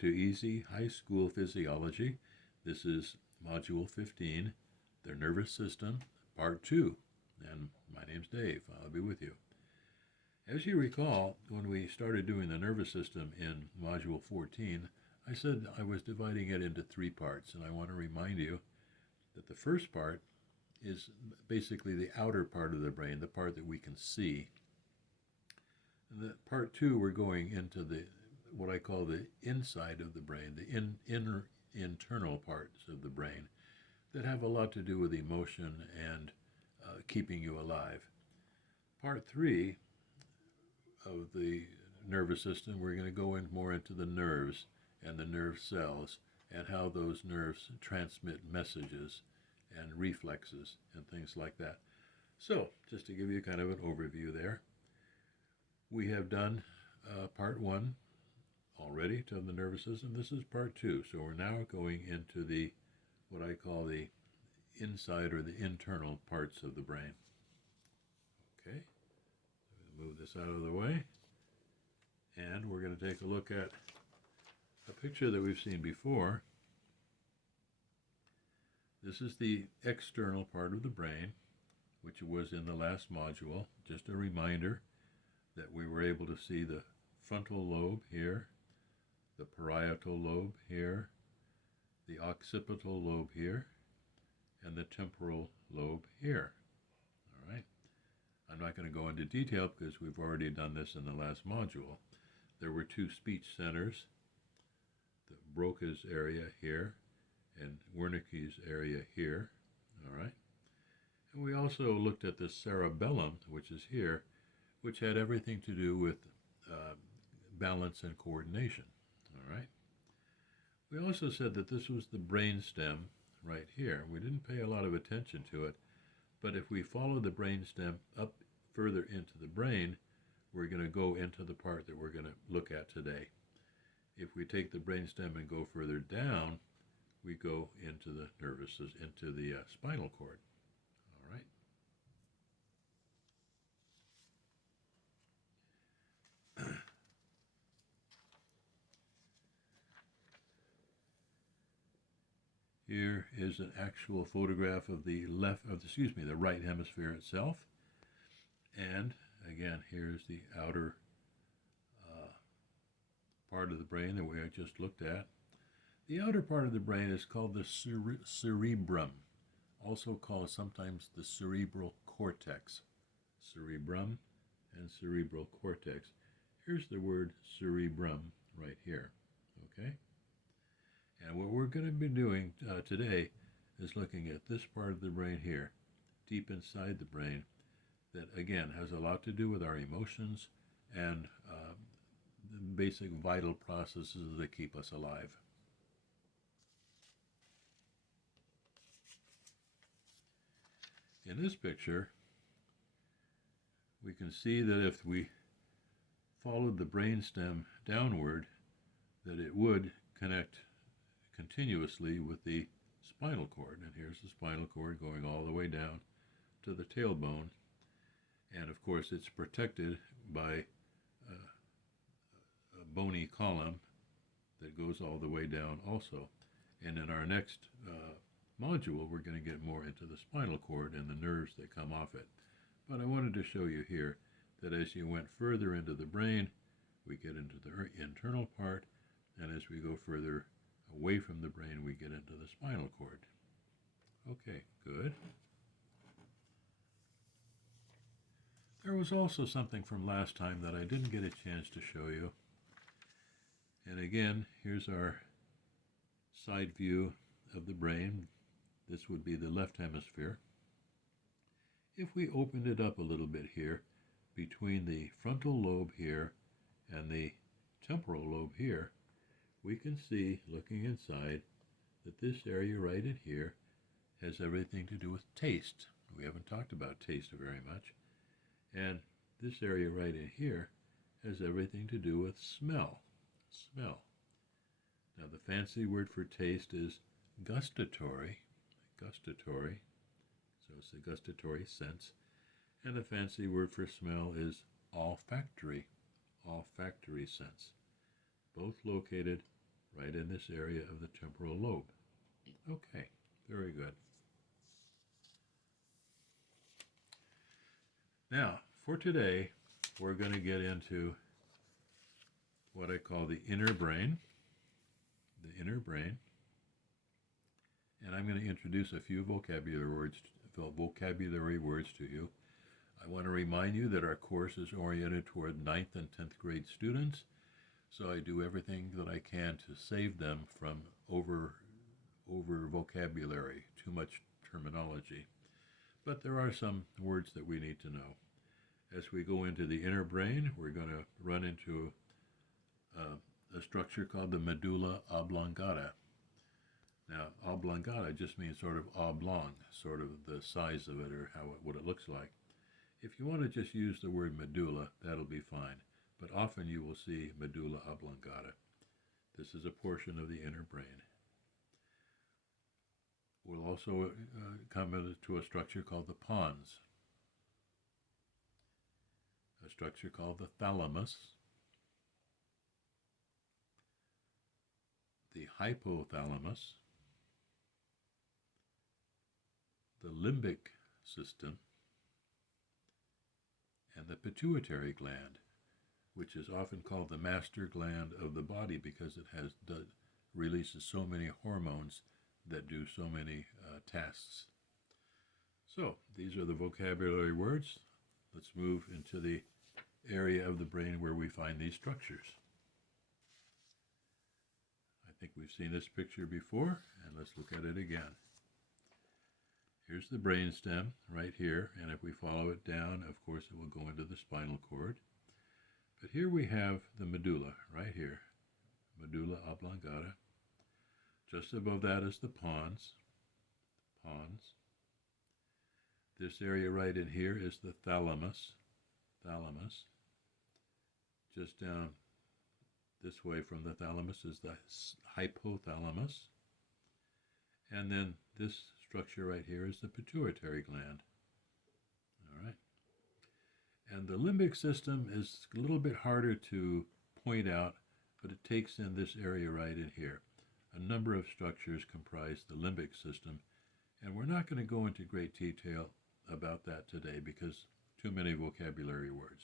to Easy High School Physiology. This is Module 15, the nervous system, Part 2. And my name's Dave. I'll be with you. As you recall, when we started doing the nervous system in Module 14, I said I was dividing it into 3 parts, and I want to remind you that the first part is basically the outer part of the brain, the part that we can see. And the part 2, we're going into what I call the inside of the brain, the internal parts of the brain that have a lot to do with emotion and keeping you alive. Part 3 of the nervous system, we're going to go in more into the nerves and the nerve cells and how those nerves transmit messages and reflexes and things like that. So, just to give you kind of an overview there, we have done part 1 already to the nervous system. This is part 2. So we're now going into what I call the inside or the internal parts of the brain. Okay, so move this out of the way. And we're going to take a look at a picture that we've seen before. This is the external part of the brain, which was in the last module. Just a reminder that we were able to see the frontal lobe here, the parietal lobe here, the occipital lobe here, and the temporal lobe here. All right. I'm not going to go into detail because we've already done this in the last module. There were 2 speech centers, the Broca's area here and Wernicke's area here. All right. And we also looked at the cerebellum, which is here, which had everything to do with balance and coordination. All right. We also said that this was the brain stem right here. We didn't pay a lot of attention to it, but if we follow the brain stem up further into the brain, we're going to go into the part that we're going to look at today. If we take the brain stem and go further down, we go into the into the spinal cord. All right. Here is an actual photograph of the right hemisphere itself. And again, here's the outer part of the brain that we just looked at. The outer part of the brain is called the cerebrum, also called sometimes the cerebral cortex. Cerebrum and cerebral cortex. Here's the word cerebrum right here. Okay? And what we're going to be doing today is looking at this part of the brain here, deep inside the brain, that again has a lot to do with our emotions and the basic vital processes that keep us alive. In this picture, we can see that if we followed the brainstem downward, that it would connect continuously with the spinal cord. And here's the spinal cord going all the way down to the tailbone. And of course, it's protected by a bony column that goes all the way down also. And in our next module, we're going to get more into the spinal cord and the nerves that come off it. But I wanted to show you here that as you went further into the brain, we get into the internal part, and as we go further away from the brain, we get into the spinal cord. Okay, good. There was also something from last time that I didn't get a chance to show you. And again, here's our side view of the brain. This would be the left hemisphere. If we opened it up a little bit here, between the frontal lobe here and the temporal lobe here, we can see, looking inside, that this area right in here has everything to do with taste. We haven't talked about taste very much. And this area right in here has everything to do with smell. Smell. Now the fancy word for taste is gustatory. Gustatory. So it's the gustatory sense. And the fancy word for smell is olfactory. Olfactory sense. Both located right in this area of the temporal lobe. Okay, very good. Now, for today, we're going to get into what I call the inner brain. The inner brain. And I'm going to introduce a few vocabulary words to you. I want to remind you that our course is oriented toward 9th and 10th grade students, so I do everything that I can to save them from over vocabulary, too much terminology. But there are some words that we need to know. As we go into the inner brain, we're going to run into a structure called the medulla oblongata. Now, oblongata just means sort of oblong, sort of the size of it or what it looks like. If you want to just use the word medulla, that'll be fine. But often you will see medulla oblongata. This is a portion of the inner brain. We'll also come into a structure called the pons, a structure called the thalamus, the hypothalamus, the limbic system, and the pituitary gland, which is often called the master gland of the body because it releases so many hormones that do so many tasks. So these are the vocabulary words. Let's move into the area of the brain where we find these structures. I think we've seen this picture before, and let's look at it again. Here's the brainstem right here, and if we follow it down, of course, it will go into the spinal cord. But here we have the medulla, right here, medulla oblongata. Just above that is the pons. This area right in here is the thalamus. Just down this way from the thalamus is the hypothalamus. And then this structure right here is the pituitary gland. All right. And the limbic system is a little bit harder to point out, but it takes in this area right in here. A number of structures comprise the limbic system, and we're not going to go into great detail about that today because too many vocabulary words.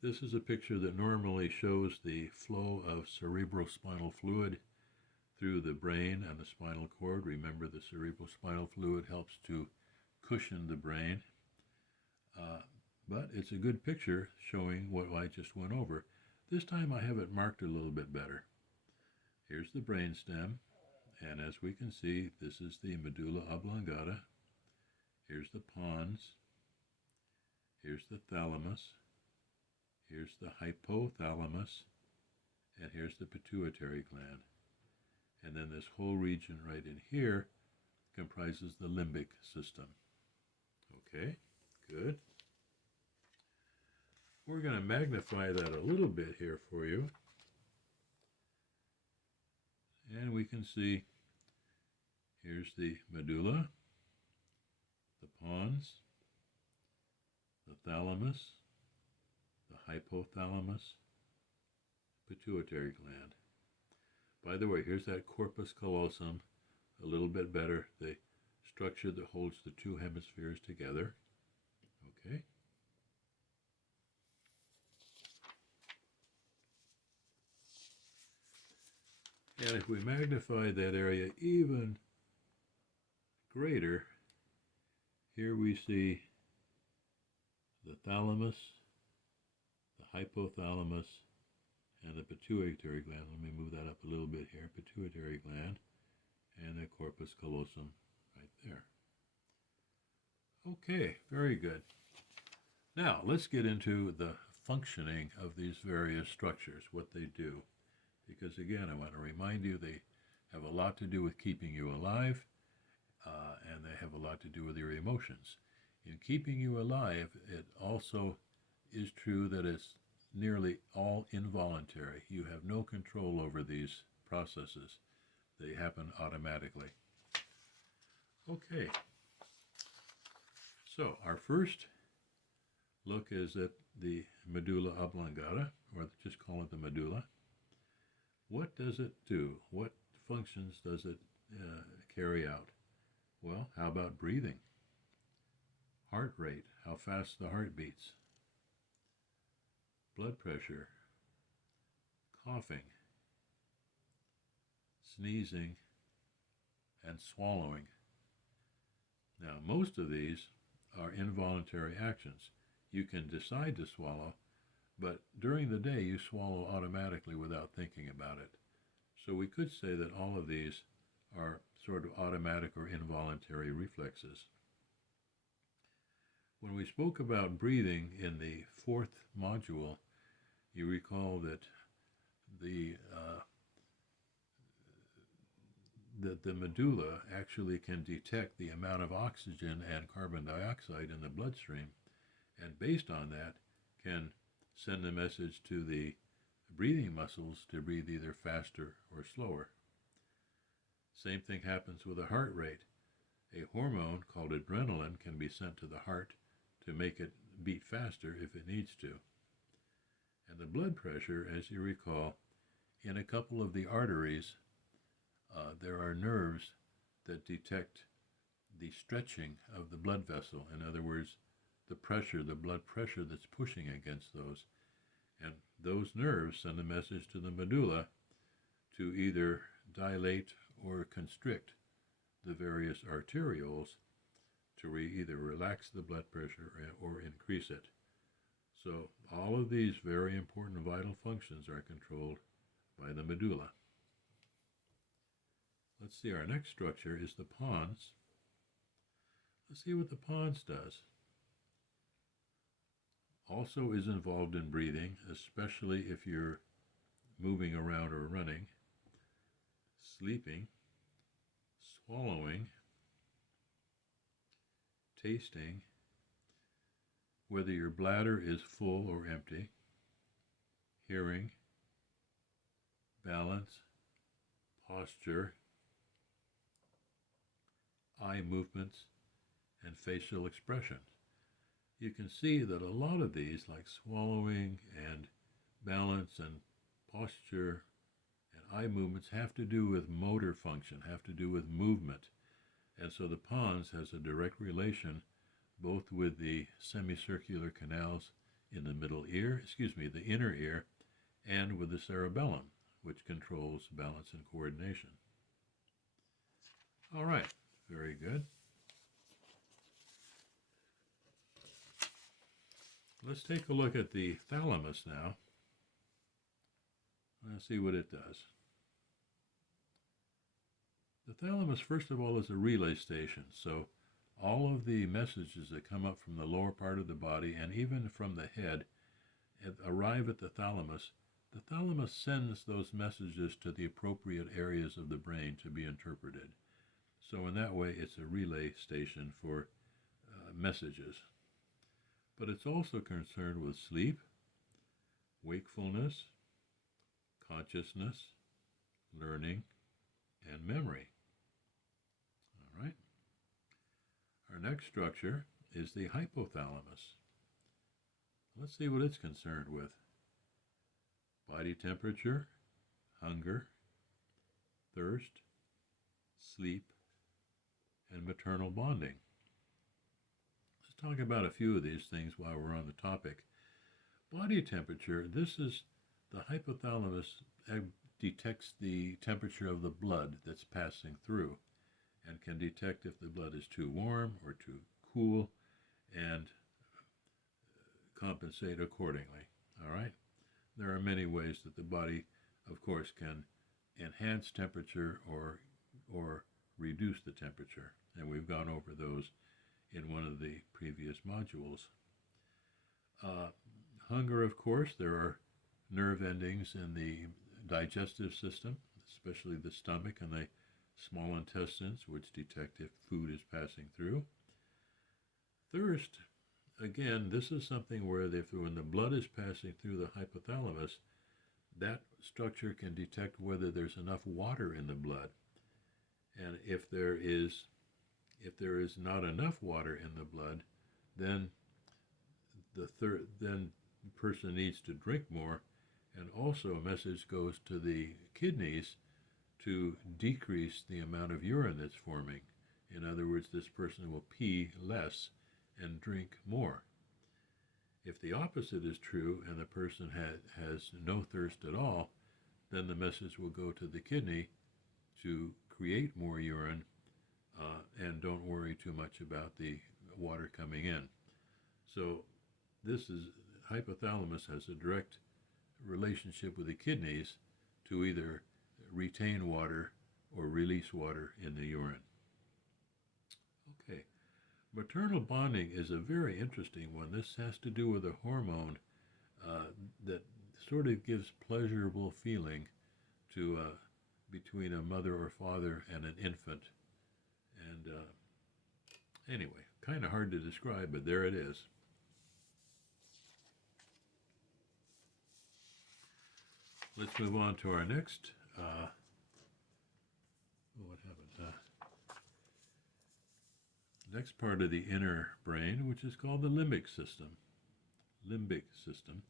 This is a picture that normally shows the flow of cerebrospinal fluid through the brain and the spinal cord. Remember, the cerebrospinal fluid helps to cushion the brain. But it's a good picture showing what I just went over. This time I have it marked a little bit better. Here's the brainstem, and as we can see, this is the medulla oblongata. Here's the pons. Here's the thalamus. Here's the hypothalamus, and here's the pituitary gland. And then this whole region right in here comprises the limbic system. Okay, good. We're going to magnify that a little bit here for you. And we can see here's the medulla, the pons, the thalamus, the hypothalamus, pituitary gland. By the way, here's that corpus callosum, a little bit better, the structure that holds the two hemispheres together. Okay. And if we magnify that area even greater, here we see the thalamus, the hypothalamus, and the pituitary gland. Let me move that up a little bit here. Pituitary gland and the corpus callosum right there. Okay, very good. Now, let's get into the functioning of these various structures, what they do. Because again, I want to remind you they have a lot to do with keeping you alive, and they have a lot to do with your emotions. In keeping you alive, it also is true that it's nearly all involuntary. You have no control over these processes. They happen automatically. Okay. So our first look is at the medulla oblongata, or just call it the medulla. What does it do? What functions does it carry out? Well, how about breathing? Heart rate, how fast the heart beats. Blood pressure, coughing, sneezing, and swallowing. Now, most of these are involuntary actions. You can decide to swallow, but during the day you swallow automatically without thinking about it. So we could say that all of these are sort of automatic or involuntary reflexes. When we spoke about breathing in the fourth module, you recall that the medulla actually can detect the amount of oxygen and carbon dioxide in the bloodstream, and based on that can send a message to the breathing muscles to breathe either faster or slower. Same thing happens with the heart rate. A hormone called adrenaline can be sent to the heart to make it beat faster if it needs to. And the blood pressure, as you recall, in a couple of the arteries, there are nerves that detect the stretching of the blood vessel. In other words, the blood pressure that's pushing against those. And those nerves send a message to the medulla to either dilate or constrict the various arterioles to either relax the blood pressure or increase it. So all of these very important vital functions are controlled by the medulla. Let's see, our next structure is the pons. Let's see what the pons does. Also is involved in breathing, especially if you're moving around or running, sleeping, swallowing, tasting, whether your bladder is full or empty, hearing, balance, posture, eye movements, and facial expression. You can see that a lot of these, like swallowing and balance and posture and eye movements, have to do with motor function, have to do with movement. And so the pons has a direct relation both with the semicircular canals in the the inner ear, and with the cerebellum, which controls balance and coordination. All right, very good. Let's take a look at the thalamus now. Let's see what it does. The thalamus, first of all, is a relay station. So all of the messages that come up from the lower part of the body and even from the head arrive at the thalamus. The thalamus sends those messages to the appropriate areas of the brain to be interpreted. So in that way, it's a relay station for messages. But it's also concerned with sleep, wakefulness, consciousness, learning, and memory. All right. Our next structure is the hypothalamus. Let's see what it's concerned with. Body temperature, hunger, thirst, sleep, and maternal bonding. Let's talk about a few of these things while we're on the topic. Body temperature, this is the hypothalamus detects the temperature of the blood that's passing through and can detect if the blood is too warm or too cool and compensate accordingly. All right? There are many ways that the body, of course, can enhance temperature or reduce the temperature, and we've gone over those in one of the previous modules. Hunger, of course, there are nerve endings in the digestive system, especially the stomach and the small intestines, which detect if food is passing through. Thirst, again, this is something where when the blood is passing through the hypothalamus, that structure can detect whether there's enough water in the blood. And if there is not enough water in the blood, then then the person needs to drink more, and also a message goes to the kidneys to decrease the amount of urine that's forming. In other words, this person will pee less and drink more. If the opposite is true and the person has no thirst at all, then the message will go to the kidney to create more urine, and don't worry too much about the water coming in. So hypothalamus has a direct relationship with the kidneys to either retain water or release water in the urine. Okay, maternal bonding is a very interesting one. This has to do with a hormone that sort of gives pleasurable feeling to between a mother or father and an infant. And anyway, kind of hard to describe, but there it is. Let's move on to our next. What happened? Next part of the inner brain, which is called the limbic system. Limbic system.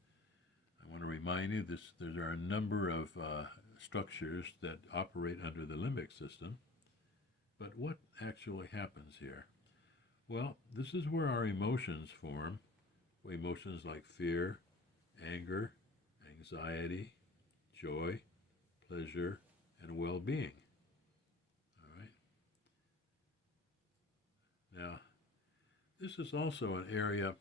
I want to remind you there are a number of structures that operate under the limbic system. But what actually happens here? Well, this is where our emotions form. Emotions like fear, anger, anxiety, joy, pleasure, and well-being. All right. Now, this is also an area,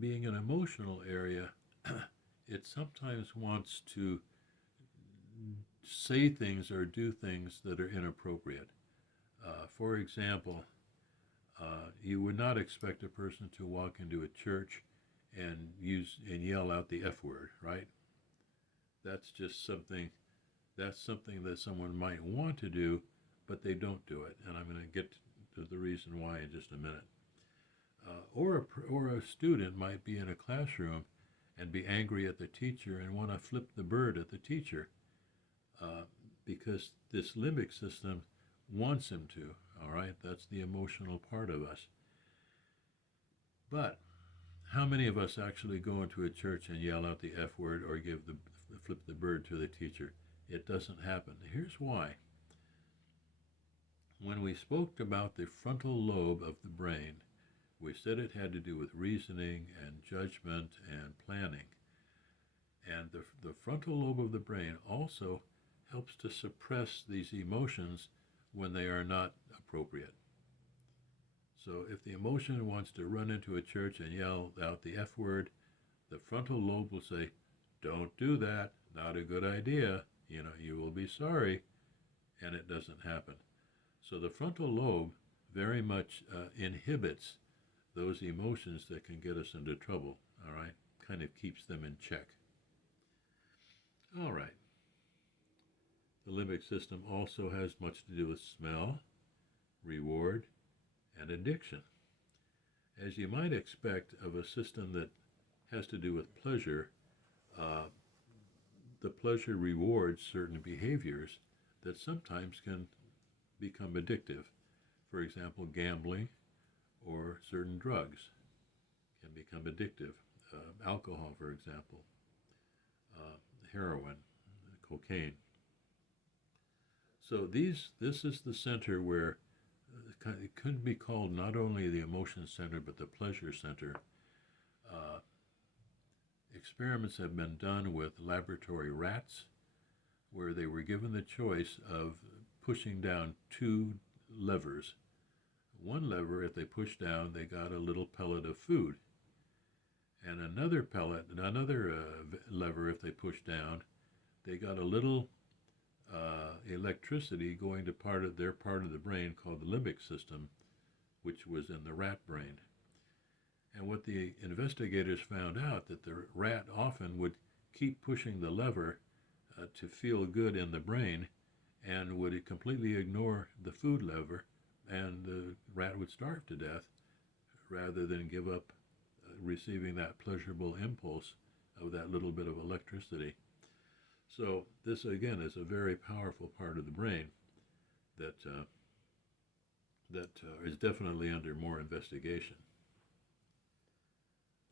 being an emotional area, it sometimes wants to say things or do things that are inappropriate. For example, you would not expect a person to walk into a church and yell out the F word, right? That's something that someone might want to do, but they don't do it. And I'm going to get to the reason why in just a minute. Or a student might be in a classroom and be angry at the teacher and want to flip the bird at the teacher because this limbic system wants him to, all right? That's the emotional part of us. But how many of us actually go into a church and yell out the F word or flip the bird to the teacher? It doesn't happen. Here's why. When we spoke about the frontal lobe of the brain, we said it had to do with reasoning and judgment and planning. And the frontal lobe of the brain also helps to suppress these emotions when they are not appropriate. So if the emotion wants to run into a church and yell out the F word, the frontal lobe will say, don't do that, not a good idea, you will be sorry, and it doesn't happen. So the frontal lobe very much inhibits those emotions that can get us into trouble, all right? Kind of keeps them in check. All right. The limbic system also has much to do with smell, reward, and addiction. As you might expect of a system that has to do with pleasure, the pleasure rewards certain behaviors that sometimes can become addictive. For example, gambling or certain drugs can become addictive. Alcohol, for example, heroin, cocaine. So this is the center where it could be called not only the emotion center but the pleasure center. Experiments have been done with laboratory rats where they were given the choice of pushing down two levers. One lever, if they pushed down, they got a little pellet of food. And another lever, if they pushed down, they got a little electricity going to their part of the brain called the limbic system, which was in the rat brain. And what the investigators found out that the rat often would keep pushing the lever to feel good in the brain and would completely ignore the food lever, and the rat would starve to death rather than give up receiving that pleasurable impulse of that little bit of electricity. So this, again, is a very powerful part of the brain that is definitely under more investigation.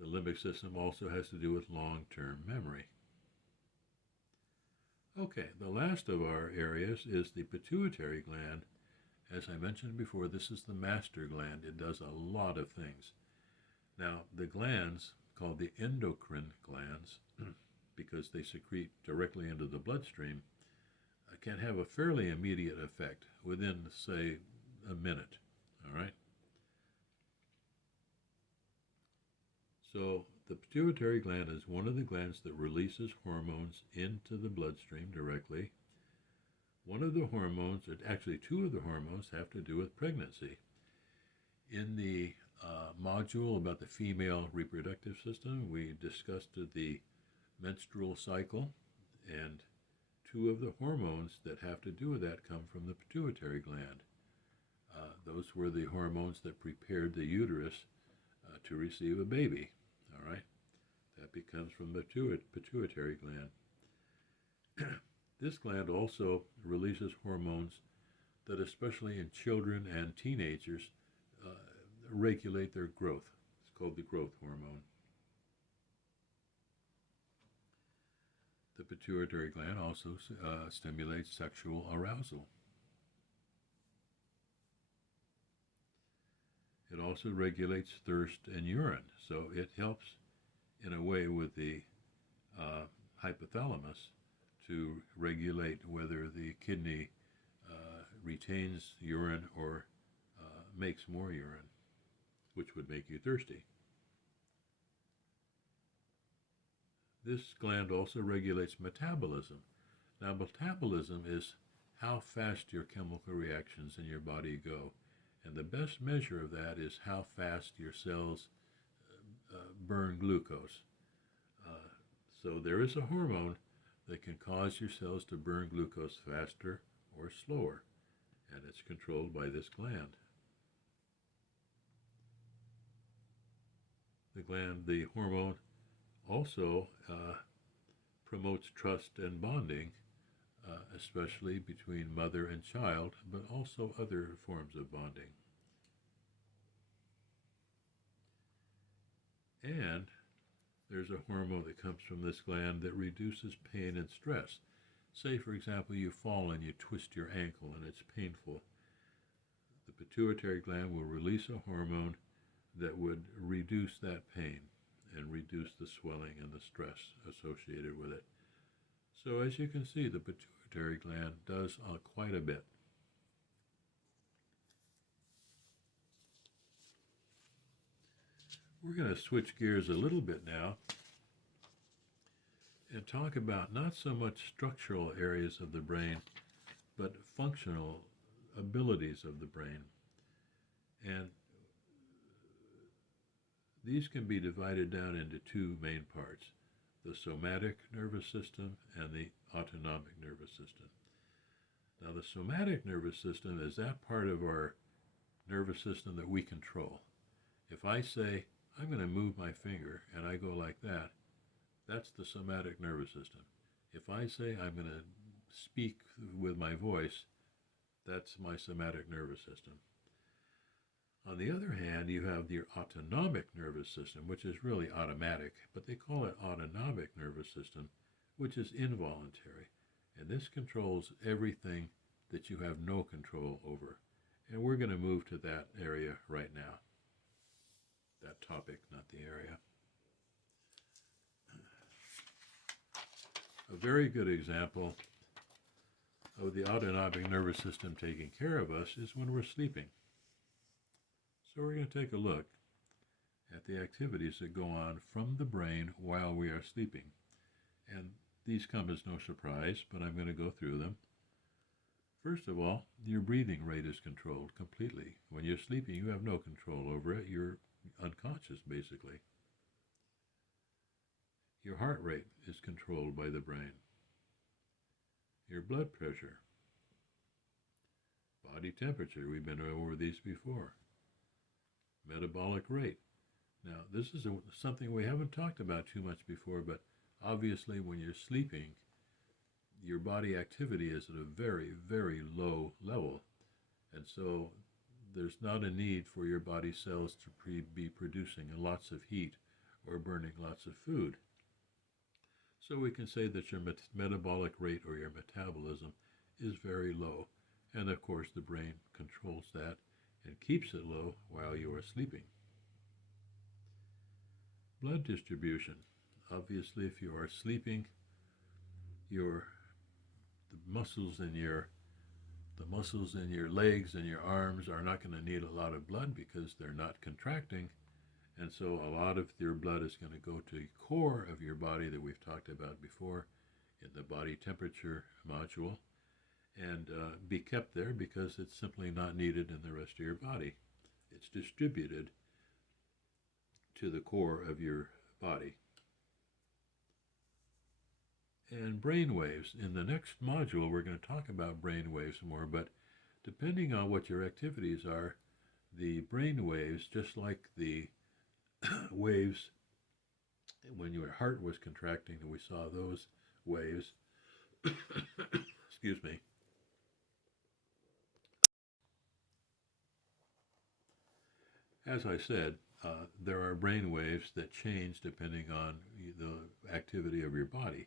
The limbic system also has to do with long-term memory. Okay, the last of our areas is the pituitary gland. As I mentioned before, this is the master gland. It does a lot of things. Now, the glands, called the endocrine glands, because they secrete directly into the bloodstream, can have a fairly immediate effect within, say, a minute. All right? So the pituitary gland is one of the glands that releases hormones into the bloodstream directly. One of the hormones, or actually two of the hormones, have to do with pregnancy. In the module about the female reproductive system, we discussed the menstrual cycle, and two of the hormones that have to do with that come from the pituitary gland. Those were the hormones that prepared the uterus to receive a baby. All right, that becomes from the pituitary gland. This gland also releases hormones that, especially in children and teenagers, regulate their growth. It's called the growth hormone. The pituitary gland also stimulates sexual arousal. It also regulates thirst and urine, so it helps in a way with the hypothalamus to regulate whether the kidney retains urine or makes more urine, which would make you thirsty. This gland also regulates metabolism. Now, metabolism is how fast your chemical reactions in your body go. And the best measure of that is how fast your cells burn glucose. So there is a hormone that can cause your cells to burn glucose faster or slower, and it's controlled by this gland. The hormone also promotes trust and bonding, especially between mother and child, but also other forms of bonding. And there's a hormone that comes from this gland that reduces pain and stress. Say, for example, you fall and you twist your ankle and it's painful. The pituitary gland will release a hormone that would reduce that pain and reduce the swelling and the stress associated with it. So as you can see, the pituitary gland does quite a bit. We're going to switch gears a little bit now and talk about not so much structural areas of the brain, but functional abilities of the brain. And these can be divided down into two main parts: the somatic nervous system and the autonomic nervous system. Now, the somatic nervous system is that part of our nervous system that we control. If I say, I'm going to move my finger, and I go like that, that's the somatic nervous system. If I say I'm going to speak with my voice, that's my somatic nervous system. On the other hand, you have the autonomic nervous system, which is really automatic, but they call it autonomic nervous system, which is involuntary. And this controls everything that you have no control over. And we're going to move to that area right now. That topic, not the area. A very good example of the autonomic nervous system taking care of us is when we're sleeping. So we're going to take a look at the activities that go on from the brain while we are sleeping. And these come as no surprise, but I'm going to go through them. First of all, your breathing rate is controlled completely. When you're sleeping, you have no control over it. You're unconscious, basically. Your heart rate is controlled by the brain. Your blood pressure. Body temperature, we've been over these before. Metabolic rate. Now, this is something we haven't talked about too much before, but obviously when you're sleeping, your body activity is at a very, very low level. And so there's not a need for your body cells to be producing lots of heat or burning lots of food. So we can say that your metabolic rate or your metabolism is very low. And of course, the brain controls that and keeps it low while you are sleeping. Blood distribution. Obviously, if you are sleeping, your the muscles in your legs and your arms are not going to need a lot of blood because they're not contracting. And so a lot of your blood is going to go to the core of your body that we've talked about before in the body temperature module and be kept there because it's simply not needed in the rest of your body. It's distributed to the core of your body. And brain waves. In the next module, we're going to talk about brain waves more, but depending on what your activities are, the brain waves, just like the waves when your heart was contracting, and we saw those waves, excuse me, as I said, there are brain waves that change depending on the activity of your body.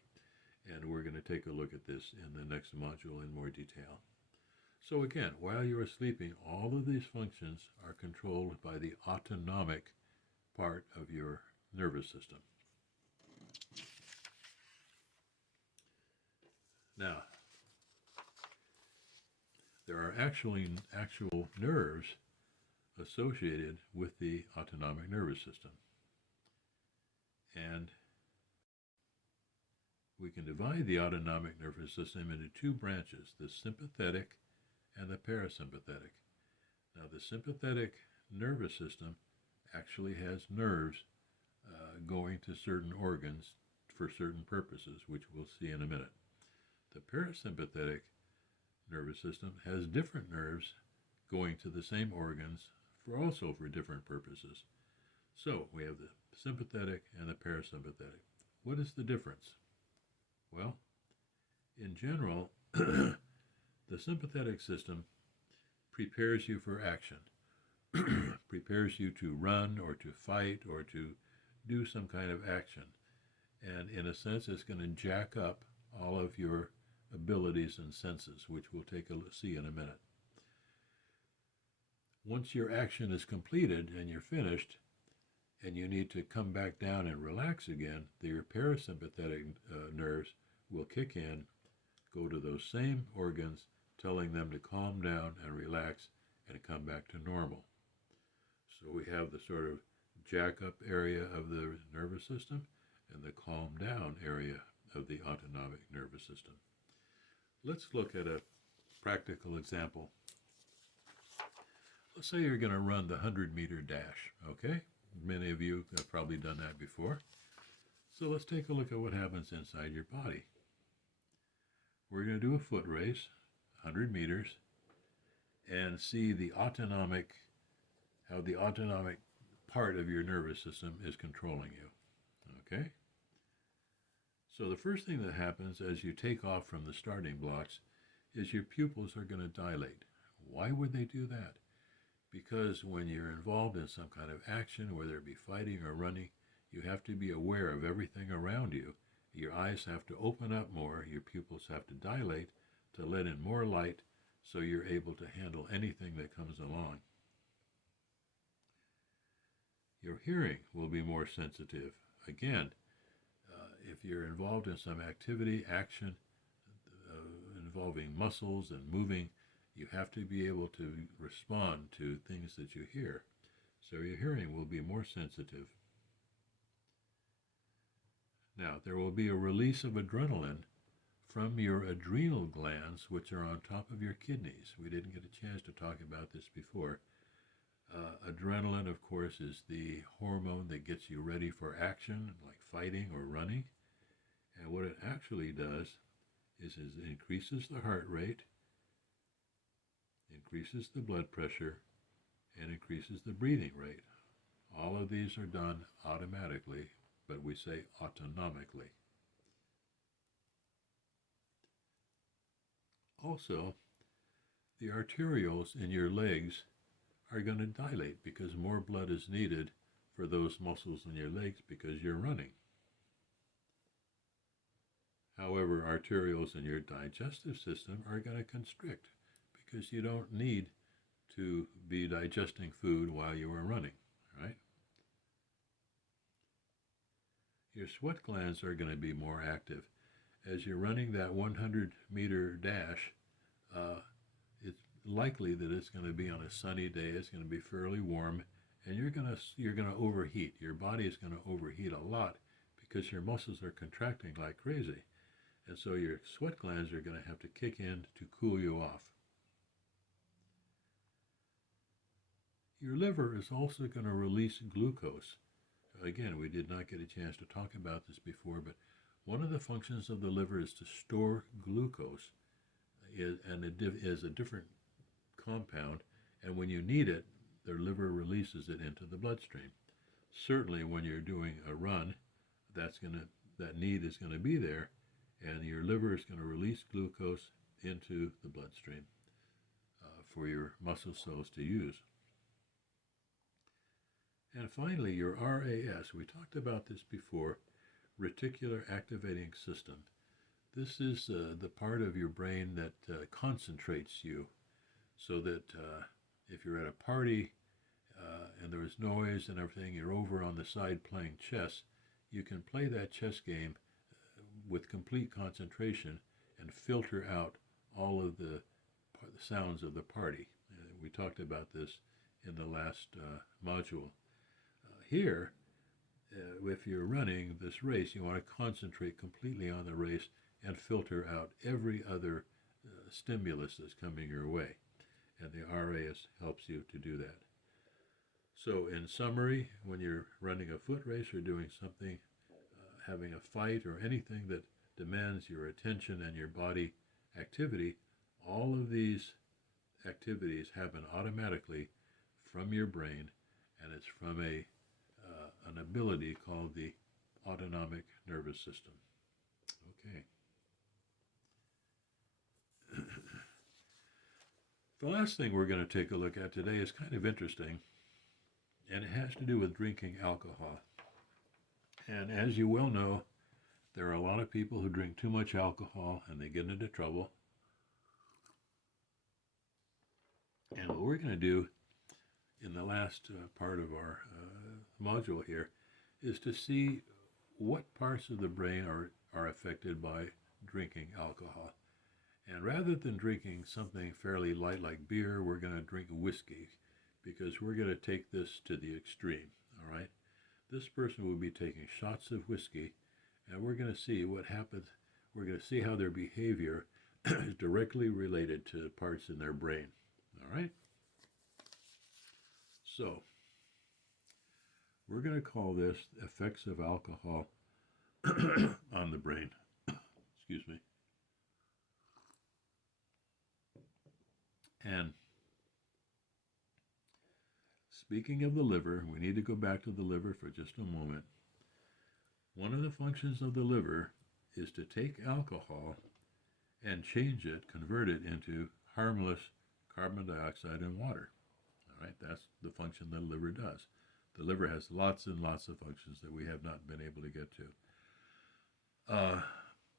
And we're going to take a look at this in the next module in more detail. So again, while you are sleeping, all of these functions are controlled by the autonomic part of your nervous system. Now, there are actual nerves associated with the autonomic nervous system. And we can divide the autonomic nervous system into two branches, the sympathetic and the parasympathetic. Now, the sympathetic nervous system actually has nerves going to certain organs for certain purposes, which we'll see in a minute. The parasympathetic nervous system has different nerves going to the same organs for different purposes. So we have the sympathetic and the parasympathetic. What is the difference? Well, in general, the sympathetic system prepares you for action, prepares you to run or to fight or to do some kind of action. And in a sense, it's going to jack up all of your abilities and senses, which we'll see in a minute. Once your action is completed and you're finished, and you need to come back down and relax again, your parasympathetic nerves will kick in, go to those same organs, telling them to calm down and relax and come back to normal. So we have the sort of jack up area of the nervous system and the calm down area of the autonomic nervous system. Let's look at a practical example. Let's say you're going to run the 100-meter dash, okay? Many of you have probably done that before. So let's take a look at what happens inside your body. We're going to do a foot race, 100 meters, and see how the autonomic part of your nervous system is controlling you, okay? So the first thing that happens as you take off from the starting blocks is your pupils are going to dilate. Why would they do that? Because when you're involved in some kind of action, whether it be fighting or running, you have to be aware of everything around you. Your eyes have to open up more, your pupils have to dilate to let in more light so you're able to handle anything that comes along. Your hearing will be more sensitive. Again, if you're involved in some action involving muscles and moving, you have to be able to respond to things that you hear. So your hearing will be more sensitive. Now, there will be a release of adrenaline from your adrenal glands, which are on top of your kidneys. We didn't get a chance to talk about this before. Adrenaline, of course, is the hormone that gets you ready for action, like fighting or running. And what it actually does is it increases the heart rate, increases the blood pressure, and increases the breathing rate. All of these are done automatically, but we say autonomically. Also, the arterioles in your legs are going to dilate because more blood is needed for those muscles in your legs because you're running. However, arterioles in your digestive system are going to constrict because you don't need to be digesting food while you are running, right? Your sweat glands are going to be more active. As you're running that 100-meter dash, it's likely that it's going to be on a sunny day. It's going to be fairly warm, and you're going to overheat. Your body is going to overheat a lot because your muscles are contracting like crazy. And so your sweat glands are going to have to kick in to cool you off. Your liver is also going to release glucose. Again, we did not get a chance to talk about this before, but one of the functions of the liver is to store glucose, and it is a different compound, and when you need it, the liver releases it into the bloodstream. Certainly when you're doing a run, that need is going to be there, and your liver is going to release glucose into the bloodstream for your muscle cells to use. And finally, your RAS. We talked about this before, reticular activating system. This is the part of your brain that concentrates you, so that if you're at a party and there is noise and everything, you're over on the side playing chess, you can play that chess game with complete concentration and filter out all of the sounds of the party. We talked about this in the last module. Here, if you're running this race, you want to concentrate completely on the race and filter out every other stimulus that's coming your way. And the RAS helps you to do that. So in summary, when you're running a foot race or doing something, having a fight or anything that demands your attention and your body activity, all of these activities happen automatically from your brain, and it's from an ability called the autonomic nervous system. Okay. The last thing we're going to take a look at today is kind of interesting, and it has to do with drinking alcohol. And as you well know, there are a lot of people who drink too much alcohol and they get into trouble. And what we're going to do in the last part of our module here is to see what parts of the brain are affected by drinking alcohol. And rather than drinking something fairly light like beer, we're going to drink whiskey, because we're going to take this to the extreme, all right? This person will be taking shots of whiskey, and we're going to see what happens. We're going to see how their behavior is directly related to parts in their brain, all right? So, we're going to call this effects of alcohol on the brain. Excuse me. And speaking of the liver, we need to go back to the liver for just a moment. One of the functions of the liver is to take alcohol and change it, convert it into harmless carbon dioxide and water. All right, that's the function the liver does. The liver has lots and lots of functions that we have not been able to get to.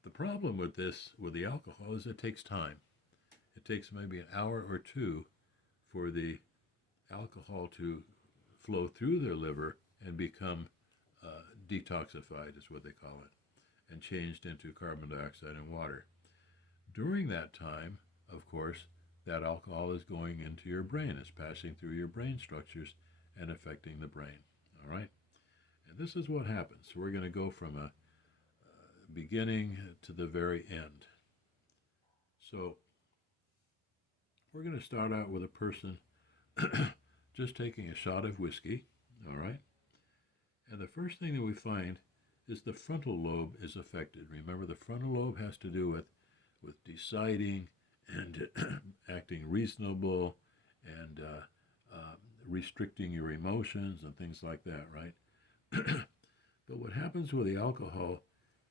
The problem with the alcohol, is it takes time. It takes maybe an hour or two for the alcohol to flow through their liver and become detoxified, is what they call it, and changed into carbon dioxide and water. During that time, of course, that alcohol is going into your brain. It's passing through your brain structures and affecting the brain, all right? And this is what happens. So we're going to go from a beginning to the very end. So we're going to start out with a person just taking a shot of whiskey, all right? And the first thing that we find is the frontal lobe is affected. Remember, the frontal lobe has to do with deciding and acting reasonable and restricting your emotions and things like that, right? But what happens with the alcohol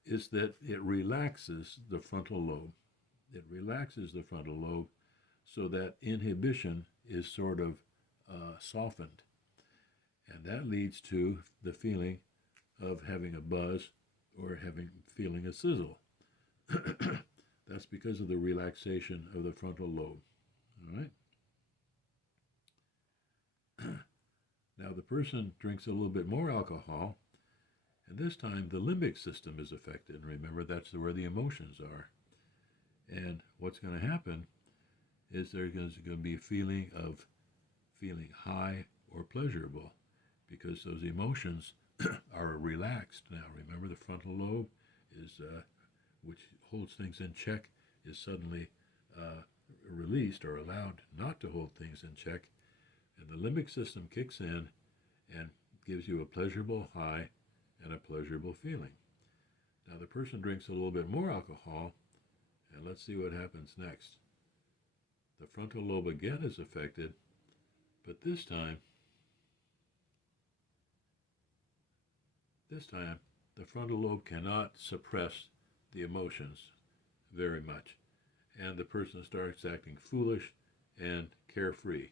is that it relaxes the frontal lobe. It relaxes the frontal lobe so that inhibition is sort of softened. And that leads to the feeling of having a buzz or feeling a sizzle. That's because of the relaxation of the frontal lobe. All right. Now the person drinks a little bit more alcohol, and this time the limbic system is affected. Remember, that's where the emotions are. And what's going to happen is there's going to be a feeling of feeling high or pleasurable because those emotions are relaxed now. Remember, the frontal lobe is, which holds things in check, is suddenly released or allowed not to hold things in check, and the limbic system kicks in and gives you a pleasurable high and a pleasurable feeling. Now the person drinks a little bit more alcohol, and let's see what happens next. The frontal lobe again is affected, but this time the frontal lobe cannot suppress the emotions very much, and the person starts acting foolish and carefree.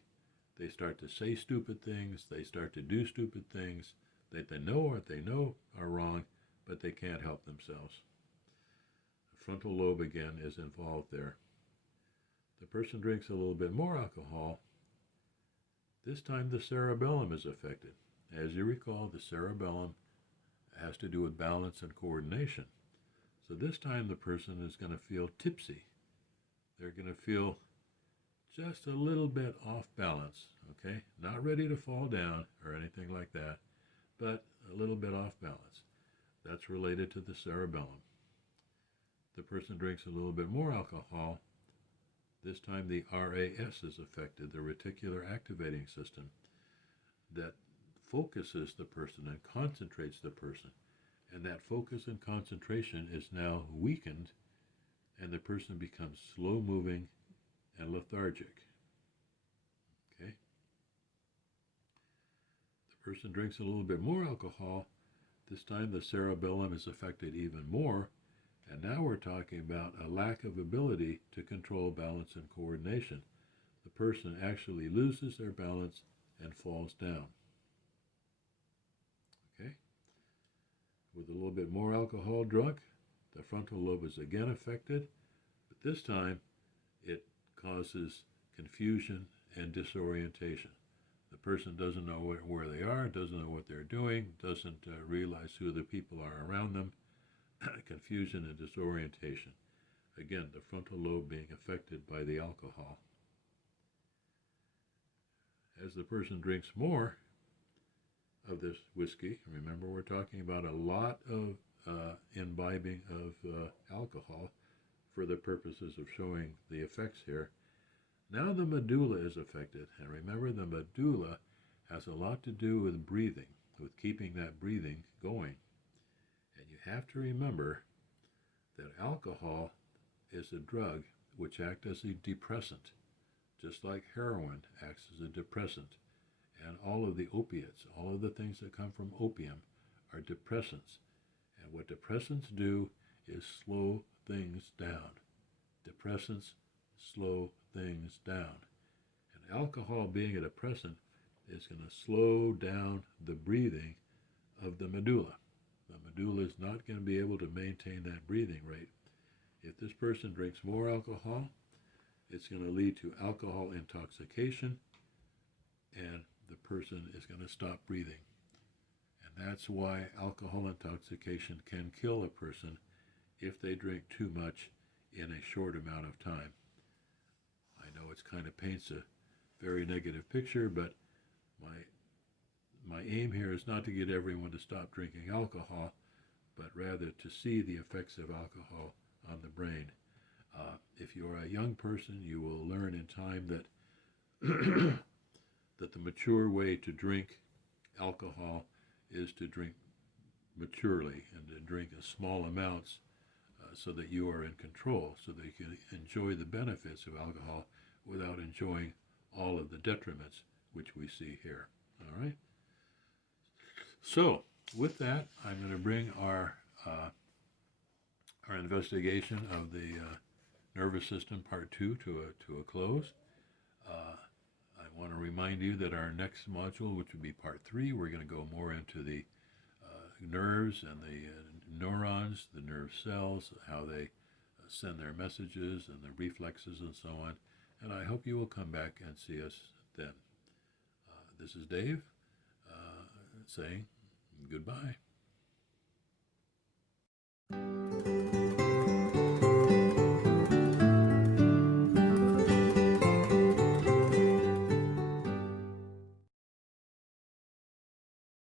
They start to say stupid things, they start to do stupid things that they know are wrong, but they can't help themselves. The frontal lobe again is involved there. The person drinks a little bit more alcohol. This time the cerebellum is affected. As you recall, the cerebellum has to do with balance and coordination. So this time the person is going to feel tipsy. They're going to feel just a little bit off balance, okay? Not ready to fall down or anything like that, but a little bit off balance. That's related to the cerebellum. The person drinks a little bit more alcohol. This time the RAS is affected, the reticular activating system, that focuses the person and concentrates the person. And that focus and concentration is now weakened, and the person becomes slow moving and lethargic. Okay? The person drinks a little bit more alcohol. This time the cerebellum is affected even more, and now we're talking about a lack of ability to control balance and coordination. The person actually loses their balance and falls down. Okay? With a little bit more alcohol drunk, the frontal lobe is again affected, but this time it causes confusion and disorientation. The person doesn't know where they are, doesn't know what they're doing, doesn't realize who the people are around them. Confusion and disorientation. Again, the frontal lobe being affected by the alcohol. As the person drinks more of this whiskey, remember we're talking about a lot of imbibing of alcohol for the purposes of showing the effects here. Now the medulla is affected, and remember the medulla has a lot to do with breathing, with keeping that breathing going. And you have to remember that alcohol is a drug which acts as a depressant, just like heroin acts as a depressant. And all of the opiates, all of the things that come from opium are depressants. And what depressants do is slow things down. Depressants slow things down. And alcohol being a depressant is going to slow down the breathing of the medulla. The medulla is not going to be able to maintain that breathing rate. If this person drinks more alcohol, it's going to lead to alcohol intoxication, and the person is going to stop breathing. And that's why alcohol intoxication can kill a person if they drink too much in a short amount of time. I know it kind of paints a very negative picture, but my aim here is not to get everyone to stop drinking alcohol, but rather to see the effects of alcohol on the brain. If you're a young person, you will learn in time that that the mature way to drink alcohol is to drink maturely and to drink in small amounts so that you are in control, so that you can enjoy the benefits of alcohol without enjoying all of the detriments which we see here. All right? So, with that, I'm going to bring our investigation of the nervous system part 2 to a close. I I want to remind you that our next module, which would be part 3, we're going to go more into the nerves and the neurons, the nerve cells, how they send their messages and the reflexes and so on. And I hope you will come back and see us then. This is Dave saying goodbye.